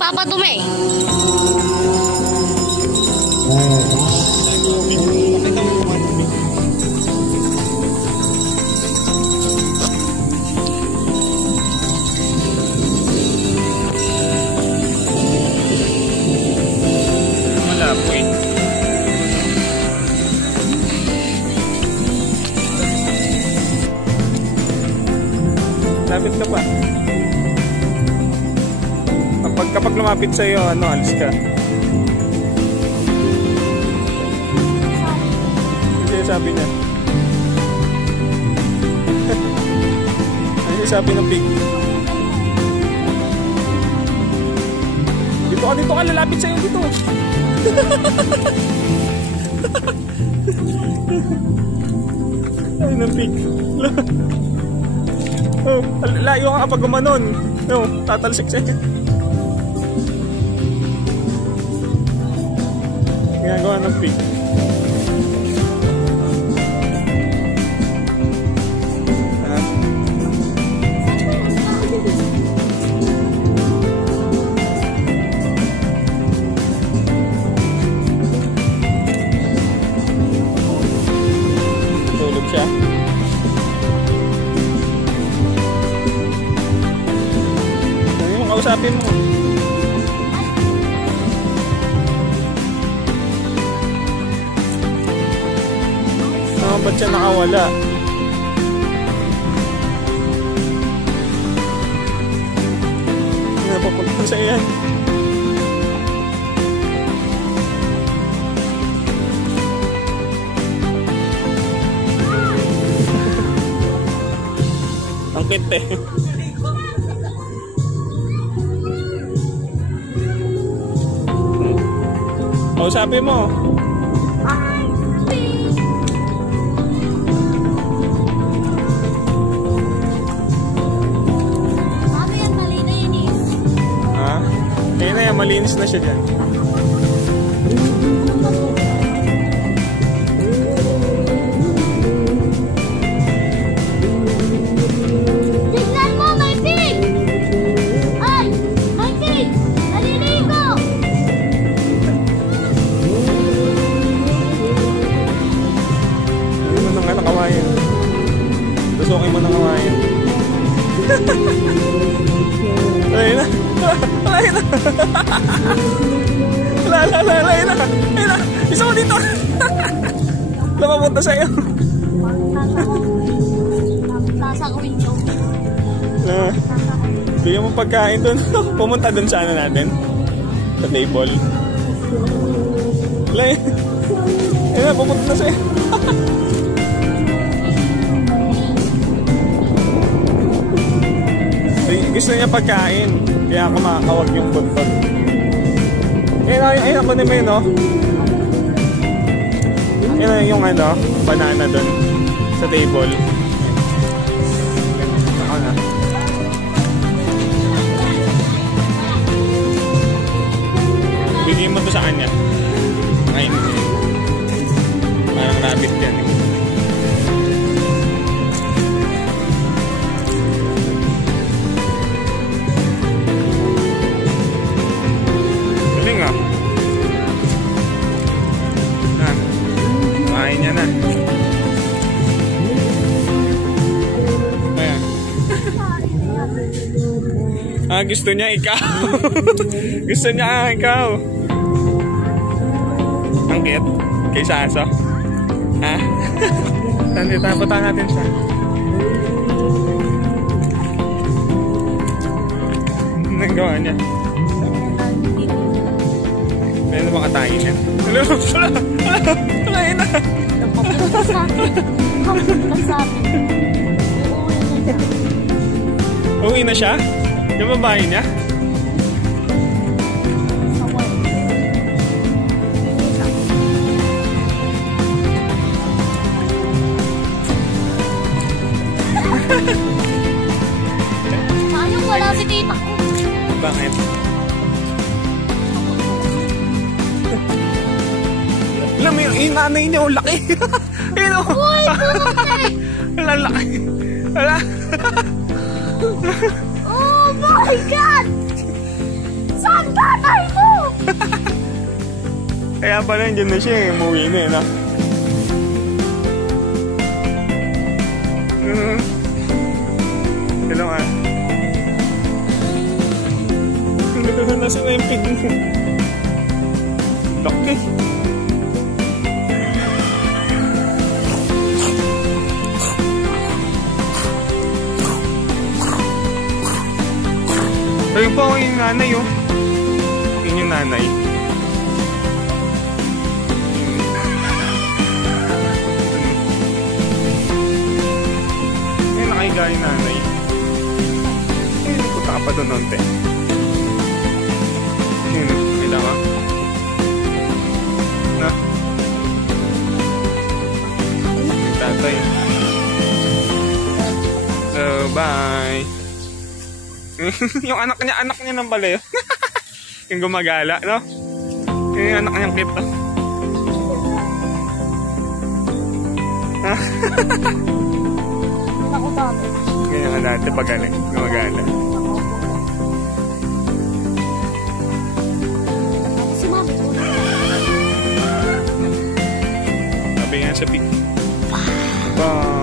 nagpapadumi. Malapoy. Lapit ka pa. Kapag lumapit sa'yo, alis ka. Ano sabi niya? Ano sabi ng pig? Dito ka, lalapit sa'yo dito. Ay, ng pig. Oh, layo ka kapag gumanon. No, tatalsik sa'yo. Ginagawa ng pig. Tulog siya. Ano yung kausapin mo? Ba't siya nakawala? Napapunta sa iyan. Ang cute eh. Kausapin mo. Kaya na yan, malinis na siya dyan. Tignan mo, may pig! Ay! May pig! Naliligo! Ano mo nang kawayan? Tusukin mo nang kawayan. Ayun na! Ayun na! Ayun na! Isa mo dito! Lumapunta sa'yo. Nasa window. Bigyan mo pagkain dun. Pumunta dun sa ano natin. Sa table. Ayun na, pumunta na sa'yo. Gusto niya pagkain. Kaya kumakawag yung buntod. Ayun ako naman, no? Ayun yung banana dun sa table. Ako na. Bigyan mo to sa kanya. Ayun. Parang rabbit yan eh. Kain niya na. Ayan. Gusto niya ikaw. Gusto niya ikaw. Ang cute. Kay Saso. Tapunta natin siya. Anong gawa niya? May ano bang atayin niya? Wala na. Napapunta sa akin. Napapunta sa akin. Uwi na siya? Yung babae niya? Sayang wala si tita ko. Bakit? Alam mo yung nanay niya, ang laki. Ayun o. Uy, pumunti! Ang laki. Wala. Oh my God! Saan Kaya pala nandiyan na siya eh. Umuwi na eh, no? Hello nga. Nasa na yung pig mo. Laki. Ayun po yung nanay oh. Yun yung nanay. Ayun nakahiga yung nanay. Ayun, punta ka pa doon nonte. Ayun, kailangan. Na? Tatay. So, bye. Yung anak niya nang pala yun. Yung gumagala, no? Yung anak niyang cute, no? Ako dami. Ganyan ka dati pag gumagala. Ako si mami ko. Sabi nga sa pig. Bye.